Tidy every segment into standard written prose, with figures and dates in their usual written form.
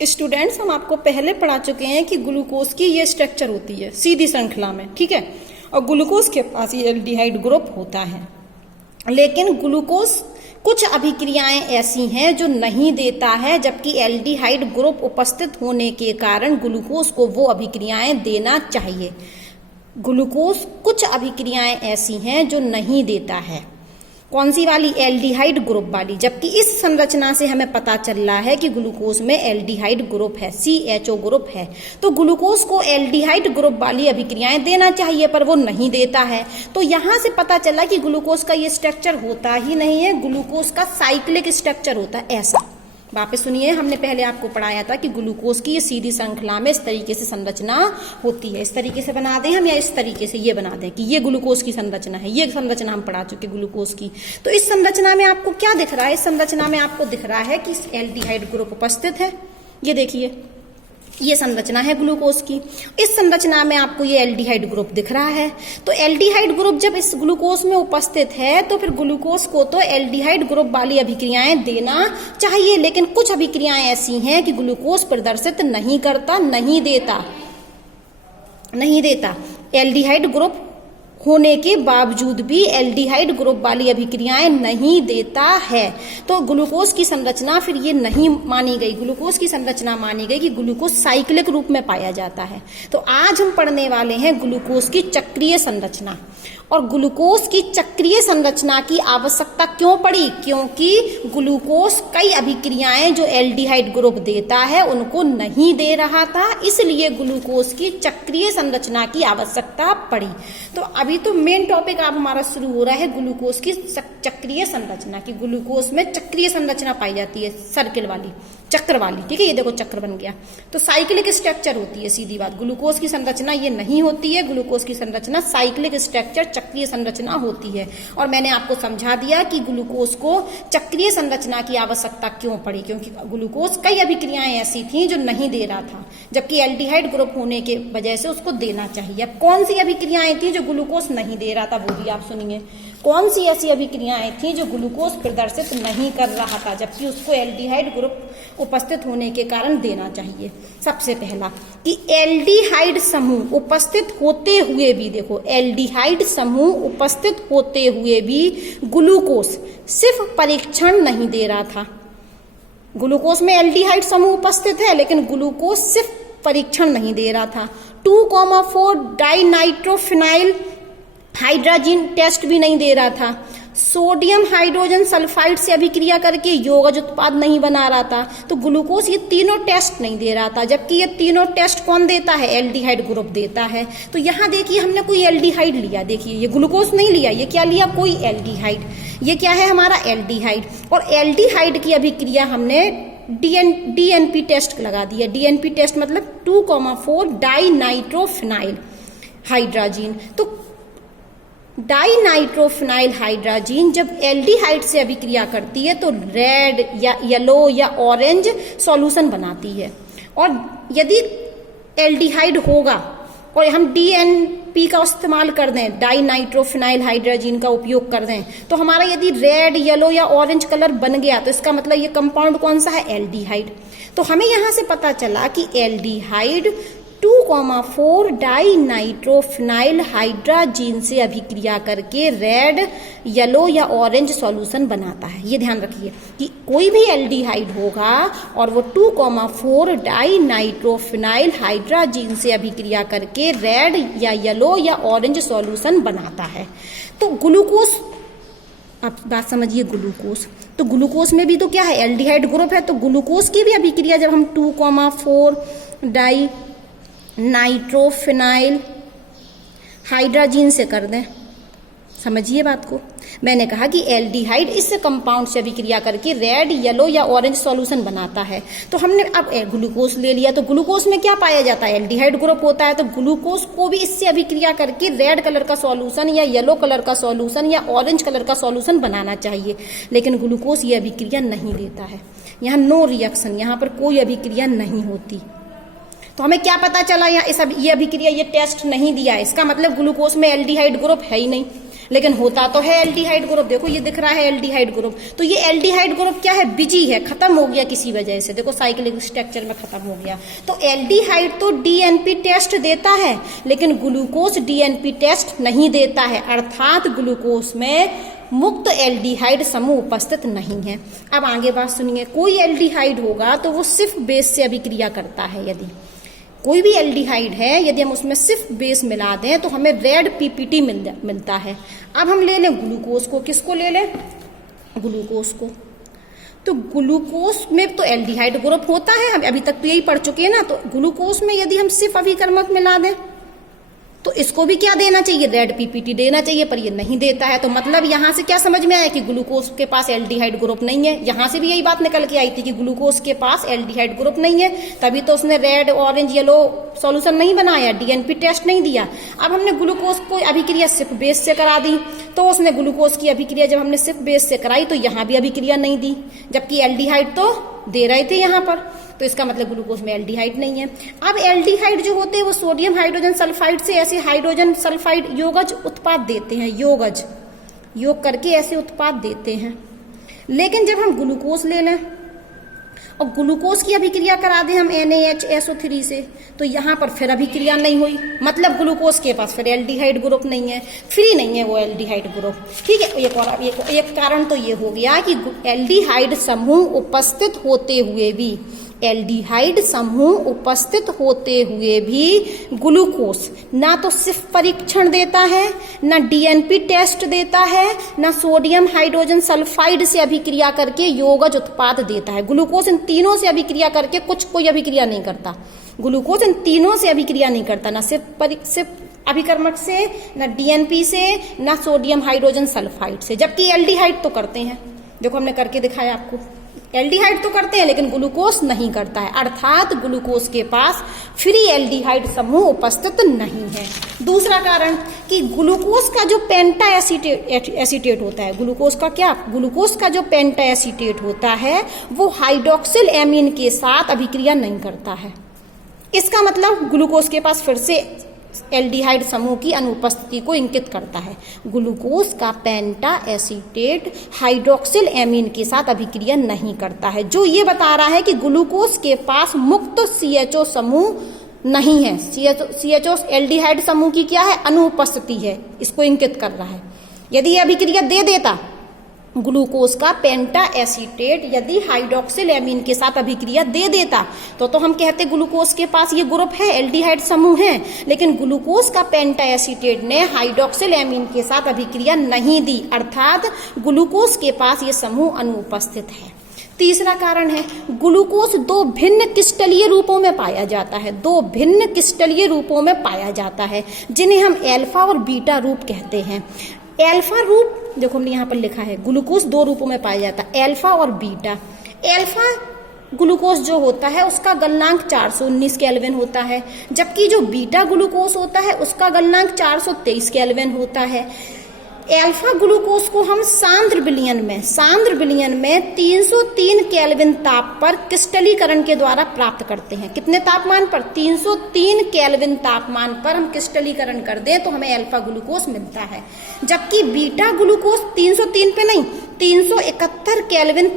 Students, हम आपको पहले पढ़ा चुके हैं कि ग्लूकोज की ये स्ट्रक्चर होती है सीधी श्रृंखला में, ठीक है। और ग्लूकोज के पास ये एल्डिहाइड ग्रुप होता है, लेकिन ग्लूकोज कुछ अभिक्रियाएं ऐसी हैं जो नहीं देता है, जबकि एल्डिहाइड ग्रुप उपस्थित होने के कारण ग्लूकोज को वो अभिक्रियाएं देना चाहिए। ग्लूकोज कुछ अभिक्रियाएं ऐसी हैं जो नहीं देता है। कौन सी वाली? एल्डिहाइड ग्रुप वाली। जबकि इस संरचना से हमें पता चल रहा है कि ग्लूकोज में एल्डिहाइड ग्रुप है, CHO ग्रुप है, तो ग्लूकोज को एल्डिहाइड ग्रुप वाली अभिक्रियाएं देना चाहिए, पर वो नहीं देता है। तो यहां से पता चला कि ग्लूकोज का ये स्ट्रक्चर होता ही नहीं है, ग्लूकोज का साइक्लिक स्ट्रक्चर होता है। ऐसा वापस सुनिए, हमने पहले आपको पढ़ाया था कि ग्लूकोज की ये सीधी श्रृंखला में इस तरीके से संरचना होती है। इस तरीके से बना दें हम, या इस तरीके से ये बना दें कि ये ग्लूकोज की संरचना है। ये संरचना हम पढ़ा चुके ग्लूकोज की। तो इस संरचना में आपको क्या दिख रहा है? इस संरचना में आपको दिख रहा है कि एल्डिहाइड ग्रुप उपस्थित है। ये देखिए, ये संरचना है ग्लूकोज की। इस संरचना में आपको ये एल्डिहाइड ग्रुप दिख रहा है। तो एल्डिहाइड ग्रुप जब इस ग्लूकोज में उपस्थित है, तो फिर ग्लूकोज को तो एल्डिहाइड ग्रुप वाली अभिक्रियाएं देना चाहिए, लेकिन कुछ अभिक्रियाएं ऐसी हैं कि ग्लूकोज प्रदर्शित नहीं करता, नहीं देता। एल्डिहाइड ग्रुप होने के बावजूद भी एल्डिहाइड ग्रुप वाली अभिक्रियाएं नहीं देता है। तो ग्लूकोज की संरचना फिर ये नहीं मानी गई। ग्लूकोज की संरचना मानी गई कि ग्लूकोज साइक्लिक रूप में पाया जाता है। तो आज हम पढ़ने वाले हैं ग्लूकोज की चक्रीय संरचना। और ग्लूकोज की चक्रीय संरचना की आवश्यकता क्यों पड़ी? क्योंकि ग्लूकोज कई अभिक्रियाएं जो एल्डिहाइड ग्रुप देता है उनको नहीं दे रहा था, इसलिए ग्लूकोज की चक्रीय संरचना की आवश्यकता पड़ी। तो अभी तो मेन टॉपिक अब हमारा शुरू हो रहा है ग्लूकोज की चक्रीय संरचना की। ग्लूकोज में चक्रीय संरचना पाई जाती है, सर्किल वाली, चक्र वाली, ठीक है। ये देखो चक्र बन गया। तो साइक्लिक स्ट्रक्चर होती है, सीधी बात। ग्लूकोज की संरचना ये नहीं होती है, ग्लूकोज की संरचना साइक्लिक स्ट्रक्चर, चक्रीय संरचना होती है। और मैंने आपको समझा दिया कि ग्लूकोज को चक्रीय संरचना की आवश्यकता क्यों पड़ी, क्योंकि ग्लूकोज कई अभिक्रियाएं ऐसी थी जो नहीं दे रहा था, जबकि एल्डिहाइड ग्रुप होने के वजह से उसको देना चाहिए। अब कौन सी अभिक्रियाएं थी जो ग्लूकोज नहीं दे रहा था, वो भी आप सुनिए। कौन सी ऐसी अभिक्रियाएं थी जो ग्लूकोज प्रदर्शित नहीं कर रहा था, जबकि उसको एल्डिहाइड ग्रुप उपस्थित होने के कारण देना चाहिए? सबसे पहला कि एल्डिहाइड समूह उपस्थित होते हुए भी, देखो एल्डिहाइड समूह उपस्थित होते हुए भी ग्लूकोज सिर्फ परीक्षण नहीं दे रहा था। ग्लूकोज में एल्डिहाइड समूह उपस्थित है, लेकिन ग्लूकोज सिर्फ परीक्षण नहीं दे रहा था। 2,4 डाइनाइट्रोफिनाइल हाइड्रोजन टेस्ट भी नहीं दे रहा था। सोडियम हाइड्रोजन सल्फाइड से अभिक्रिया करके यौगिक उत्पाद नहीं बना रहा था। तो ग्लूकोज ये तीनों टेस्ट नहीं दे रहा था, जबकि ये तीनों टेस्ट कौन देता है? एल्डिहाइड ग्रुप देता है। तो यहाँ देखिए, हमने कोई एल्डिहाइड लिया, देखिए ये ग्लूकोज नहीं लिया, ये क्या लिया? कोई एल्डिहाइड। ये क्या है? हमारा एल्डिहाइड। और एल्डिहाइड की अभिक्रिया हमने DNP टेस्ट लगा दिया। DNP टेस्ट मतलब 2,4 डाइनाइट्रोफिनाइल हाइड्रोजन। तो डाइनाइट्रोफिनाइल हाइड्रोजन जब एल्डिहाइड से अभिक्रिया करती है तो रेड या येलो या ऑरेंज सॉल्यूशन बनाती है। और यदि एल्डिहाइड होगा और हम DNP का इस्तेमाल कर दें, डाइनाइट्रोफिनाइल हाइड्रोजन का उपयोग कर दें, तो हमारा यदि रेड, येलो या ऑरेंज कलर बन गया, तो इसका मतलब ये कंपाउंड कौन सा है? एल्डिहाइड। तो हमें यहां से पता चला कि एल्डिहाइड 2,4 डाइनाइट्रोफिनाइल हाइड्रोजन से अभिक्रिया करके रेड, येलो या ऑरेंज सॉल्यूशन बनाता है। ये ध्यान रखिए कि कोई भी एल्डिहाइड होगा और वो 2,4 डाइनाइट्रोफिनाइल हाइड्रोजन से अभिक्रिया करके रेड या येलो या ऑरेंज सॉल्यूशन बनाता है। तो ग्लूकोज, आप बात समझिए, ग्लूकोज, तो ग्लूकोज में भी तो क्या है? एल्डिहाइड ग्रुप है। तो ग्लूकोज की भी अभिक्रिया जब हम 2,4 नाइट्रोफिनाइल हाइड्रोजन से कर दें, समझिए बात को। मैंने कहा कि एल्डिहाइड इस कंपाउंड से अभिक्रिया करके रेड, येलो या ऑरेंज सॉल्यूशन बनाता है। तो हमने अब ग्लूकोज ले लिया, तो ग्लूकोज में क्या पाया जाता है? एल्डिहाइड ग्रुप होता है। तो ग्लूकोज को भी इससे अभिक्रिया करके रेड कलर का सॉल्यूशन या येलो कलर का सॉल्यूशन या ऑरेंज कलर का सॉल्यूशन बनाना चाहिए, लेकिन ग्लूकोज ये अभिक्रिया नहीं देता है। यहाँ नो रिएक्शन, यहाँ पर कोई अभिक्रिया नहीं होती। तो हमें क्या पता चला? यहाँ ये अभिक्रिया, ये टेस्ट नहीं दिया है, इसका मतलब ग्लूकोज में एल्डिहाइड ग्रुप है ही नहीं। लेकिन होता तो है एल्डिहाइड ग्रुप। देखो ये दिख रहा है एल्डिहाइड ग्रुप, तो ये एल्डिहाइड ग्रुप क्या है, बिजी है, खत्म हो गया किसी वजह से, देखो साइक्लिक स्ट्रक्चर में खत्म हो गया। तो एल्डिहाइड तो डीएनपी टेस्ट देता है, लेकिन ग्लूकोज डीएनपी टेस्ट नहीं देता है, अर्थात ग्लूकोज में मुक्त एल्डिहाइड समूह उपस्थित नहीं है। अब आगे बात सुनिए, कोई एल्डिहाइड होगा तो वो सिर्फ बेस से अभिक्रिया करता है। यदि कोई भी एल्डिहाइड है, यदि हम उसमें सिर्फ बेस मिला दें तो हमें रेड पीपीटी मिलता है। अब हम ले लें ग्लूकोज को, किसको ले लें, ग्लूकोज को। तो ग्लूकोज में तो एल्डिहाइड ग्रुप होता है, हम अभी तक तो यही पढ़ चुके हैं ना। तो ग्लूकोज में यदि हम सिर्फ अभिकर्मक मिला दें तो इसको भी क्या देना चाहिए, रेड पीपीटी देना चाहिए, पर ये नहीं देता है। तो मतलब यहां से क्या समझ में आया कि ग्लूकोज के पास एल्डिहाइड ग्रुप नहीं है। यहां से भी यही बात निकल के आई थी कि ग्लूकोज के पास एल्डिहाइड ग्रुप नहीं है, तभी तो उसने रेड ऑरेंज येलो सॉल्यूशन नहीं बनाया, डीएनपी टेस्ट नहीं दिया। अब हमने ग्लूकोज को अभिक्रिया सिर्फ बेस से करा दी, तो उसने ग्लूकोज की अभिक्रिया जब हमने सिर्फ बेस से कराई तो यहां भी अभिक्रिया नहीं दी, जबकि एल्डिहाइड तो दे रहे थे यहां पर। तो इसका मतलब ग्लूकोज में एल्डिहाइड नहीं है। अब एल्डिहाइड जो होते हैं वो सोडियम हाइड्रोजन सल्फाइड से ऐसे हाइड्रोजन सल्फाइड योगज उत्पाद देते हैं, योगज योग करके ऐसे उत्पाद देते हैं। लेकिन जब हम ग्लूकोज ले लें और ग्लूकोज की अभिक्रिया करा दें हम NaHSO3 से, तो यहां पर फिर अभिक्रिया नहीं हुई, मतलब ग्लूकोज के पास फिर एल्डिहाइड ग्रुप नहीं है, फ्री नहीं है वो एल्डिहाइड ग्रुप। ठीक है, एक कारण तो ये हो गया कि एल्डिहाइड समूह उपस्थित होते हुए भी, एल्डिहाइड समूह उपस्थित होते हुए भी ग्लूकोज ना तो सिर्फ परीक्षण देता है, ना डीएनपी टेस्ट देता है, ना सोडियम हाइड्रोजन सल्फाइड से अभिक्रिया करके योगज उत्पाद देता है। ग्लूकोज इन तीनों से अभिक्रिया करके कोई अभिक्रिया नहीं करता। ग्लूकोज इन तीनों से अभिक्रिया नहीं करता, ना सिर्फ अभिकर्मक से, ना डीएनपी से, ना सोडियम हाइड्रोजन सल्फाइड से, जबकि एल्डिहाइड तो करते हैं। देखो हमने करके दिखाया आपको, एल्डिहाइड तो करते हैं लेकिन ग्लूकोज नहीं करता है, अर्थात ग्लूकोज के पास फ्री एल्डिहाइड समूह उपस्थित नहीं है। दूसरा कारण कि ग्लूकोज का जो पेंटा एसीटेट होता है, ग्लूकोज का क्या, ग्लूकोज का जो पेंटा एसीटेट होता है वो हाइड्रोक्सिल एमीन के साथ अभिक्रिया नहीं करता है। इसका मतलब ग्लूकोज के पास फिर से एल्डिहाइड समूह की अनुपस्थिति को इंगित करता है। ग्लूकोज का पेंटा एसीटेट हाइड्रोक्सिल एमीन के साथ अभिक्रिया नहीं करता है, जो ये बता रहा है कि ग्लूकोज के पास मुक्त CHO समूह नहीं है। CHO एल्डिहाइड समूह की क्या है, अनुपस्थिति है, इसको इंगित कर रहा है। यदि ये अभिक्रिया दे देता, ग्लूकोज का पेंटा एसीटेट यदि हाइड्रोक्सिल एमीन के साथ अभिक्रिया दे देता तो हम कहते ग्लूकोज के पास ये ग्रुप है, एल्डिहाइड समूह है, लेकिन ग्लूकोज का पेंटा एसीटेट ने हाइड्रोक्सिल एमीन के साथ अभिक्रिया नहीं दी, अर्थात ग्लूकोज के पास ये समूह अनुपस्थित है। तीसरा कारण है, ग्लूकोज दो भिन्न क्रिस्टलीय रूपों में पाया जाता है, दो भिन्न क्रिस्टलीय रूपों में पाया जाता है, जिन्हें हम एल्फा और बीटा रूप कहते हैं। एल्फा रूप देखो हमने यहाँ पर लिखा है, ग्लूकोज दो रूपों में पाया जाता है, एल्फा और बीटा। एल्फा ग्लूकोज जो होता है उसका गलनांक 419 केल्विन होता है, जबकि जो बीटा ग्लूकोज होता है उसका गलनांक 423 केल्विन होता है। एल्फा ग्लूकोज को हम सांद्र विलयन में 303 केल्विन ताप पर क्रिस्टलीकरण के द्वारा प्राप्त करते हैं। कितने तापमान पर, 303 केल्विन तापमान पर हम क्रिस्टलीकरण कर दें तो हमें एल्फा ग्लूकोज मिलता है, जबकि बीटा ग्लूकोज 303 पे नहीं, 371 केल्विन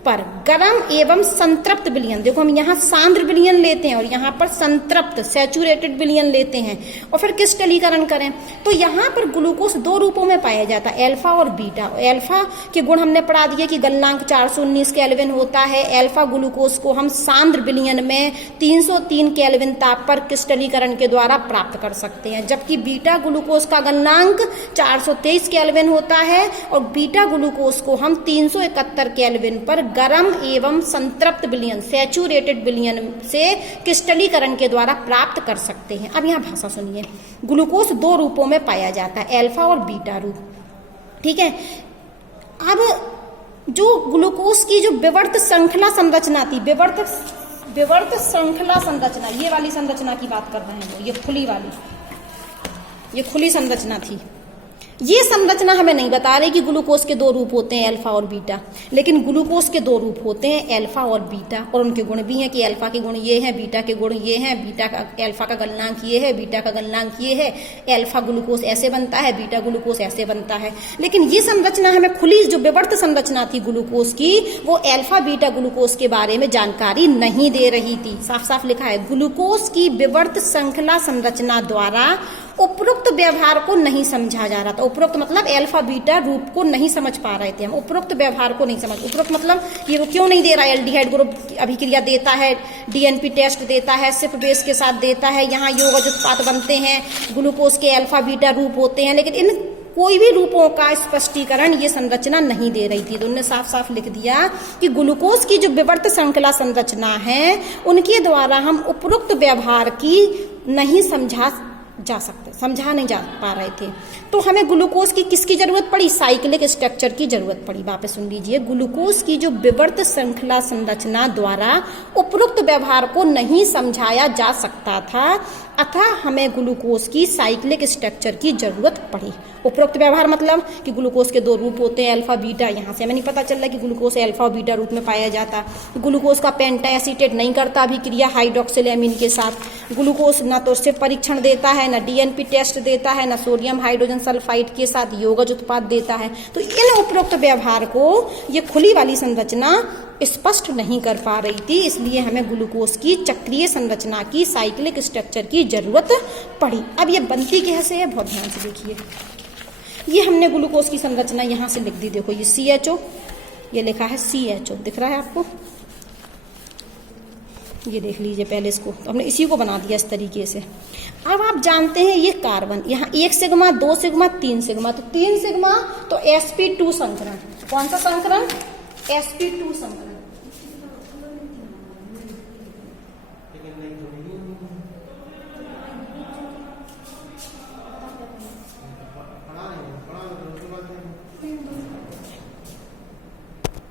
पर गर्म एवं संतृप्त विलयन, देखो हम यहाँ सांद्र विलयन लेते हैं और यहाँ पर संतृप्त सैचुरेटेड विलयन लेते हैं और फिर क्रिस्टलीकरण करें, तो यहाँ पर ग्लूकोज दो रूपों में पाया जाता है, एल्फा और बीटा। एल्फा के गुण हमने पढ़ा दिए कि गलनांक 419 केल्विन होता है। एल्फा ग्लूकोज को हम सांद्र विलयन में 303 केल्विन ताप पर क्रिस्टलीकरण के द्वारा प्राप्त कर सकते हैं, जबकि बीटा ग्लूकोज का गलनांक 423 केल्विन होता है और बीटा ग्लूकोज को हम 371 केल्विन पर गर्म एवं संतृप्त विलयन सैचुरेटेड विलयन से क्रिस्टलीकरण के द्वारा प्राप्त कर सकते हैं। अब यहाँ भाषा सुनिए, ग्लूकोज दो रूपों में पाया जाता है, एल्फा और बीटा रूप। ठीक है, अब जो ग्लूकोज की जो विवर्त श्रृंखला संरचना थी, विवर्त श्रृंखला संरचना, ये वाली संरचना की बात कर रहे हैं, ये खुली संरचना थी। ये संरचना हमें नहीं बता रही कि ग्लूकोज के दो रूप होते हैं, अल्फा और बीटा, लेकिन ग्लूकोज के दो रूप होते हैं, अल्फा और बीटा, और उनके गुण भी हैं कि अल्फा के गुण ये हैं, बीटा के गुण ये हैं, बीटा का अल्फा का गलनांक ये है, बीटा का गलनांक ये है, अल्फा ग्लूकोज ऐसे बनता है, बीटा ग्लूकोज ऐसे बनता है। लेकिन ये संरचना हमें खुली, जो विवर्त संरचना थी ग्लूकोज की, वो अल्फा बीटा ग्लूकोज के बारे में जानकारी नहीं दे रही थी। साफ साफ लिखा है, ग्लूकोज की विवर्त श्रृंखला संरचना द्वारा उपरोक्त व्यवहार को नहीं समझा जा रहा था। उपरोक्त मतलब अल्फा बीटा रूप को नहीं समझ पा रहे थे हम, उपरोक्त व्यवहार को नहीं समझ। उपरोक्त मतलब ये वो क्यों नहीं दे रहा है, एल्डिहाइड ग्रुप अभिक्रिया देता है, डीएनपी टेस्ट देता है, सिप बेस के साथ देता है, यहाँ योगज उत्पाद बनते हैं, ग्लूकोज के अल्फा बीटा रूप होते हैं, लेकिन इन कोई भी रूपों का स्पष्टीकरण ये संरचना नहीं दे रही थी। तो उन्होंने साफ साफ लिख दिया कि ग्लूकोज की जो विवर्त श्रृंखला संरचना है, उनके द्वारा हम उपरोक्त व्यवहार की नहीं समझा नहीं जा पा रहे थे। तो हमें ग्लूकोज की किसकी जरूरत पड़ी, साइक्लिक स्ट्रक्चर की जरूरत पड़ी। वापस सुन लीजिए, ग्लूकोज की जो विवर्त श्रृंखला संरचना द्वारा उपरोक्त व्यवहार को नहीं समझाया जा सकता था, अतः हमें ग्लूकोज की साइक्लिक स्ट्रक्चर की जरूरत पड़ी। उपरोक्त व्यवहार मतलब कि ग्लूकोज के दो रूप होते हैं, अल्फा बीटा, यहाँ से हमें नहीं पता चल रहा कि ग्लूकोज अल्फा और बीटा रूप में पाया जाता। ग्लूकोज का पेंटा एसीटेट नहीं करता अभिक्रिया हाइड्रोक्सिलेमिन के साथ। ग्लूकोज न तो सिर्फ परीक्षण देता है, न डीएनपी टेस्ट देता है, न सोडियम हाइड्रोजन सल्फाइड के साथ योगज उत्पाद देता है। तो इन उपरोक्त व्यवहार को ये खुली वाली संरचना स्पष्ट नहीं कर पा रही थी, इसलिए हमें ग्लूकोज की चक्रीय संरचना की, साइक्लिक स्ट्रक्चर की जरूरत पड़ी। अब ये बनती कैसे है, बहुत ध्यान से देखिए। ये हमने ग्लूकोज की संरचना यहां से लिख दी, देखो ये CHO, ये लिखा है CHO, दिख रहा है आपको, ये देख लीजिए पहले इसको, तो हमने इसी को बना दिया इस तरीके से। अब आप जानते हैं ये कार्बन, यहाँ 1 सिग्मा 2 सिग्मा 3 सिग्मा, तो 3 सिग्मा तो sp2 संकरण, कौन सा संकरण, sp2 संकरण।